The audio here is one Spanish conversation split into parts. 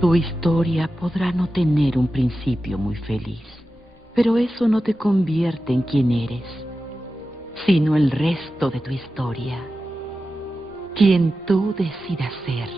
Tu historia podrá no tener un principio muy feliz, pero eso no te convierte en quien eres, sino el resto de tu historia, quien tú decidas ser.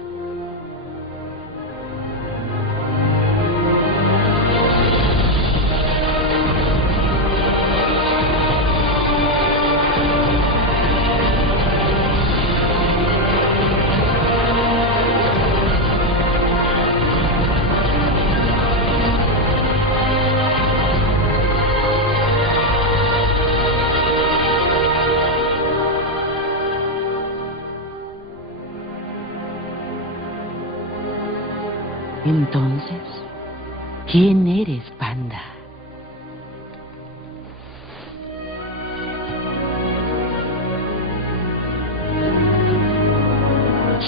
Entonces, ¿quién eres, Panda?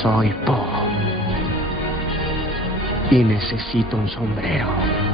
Soy Po. Y necesito un sombrero.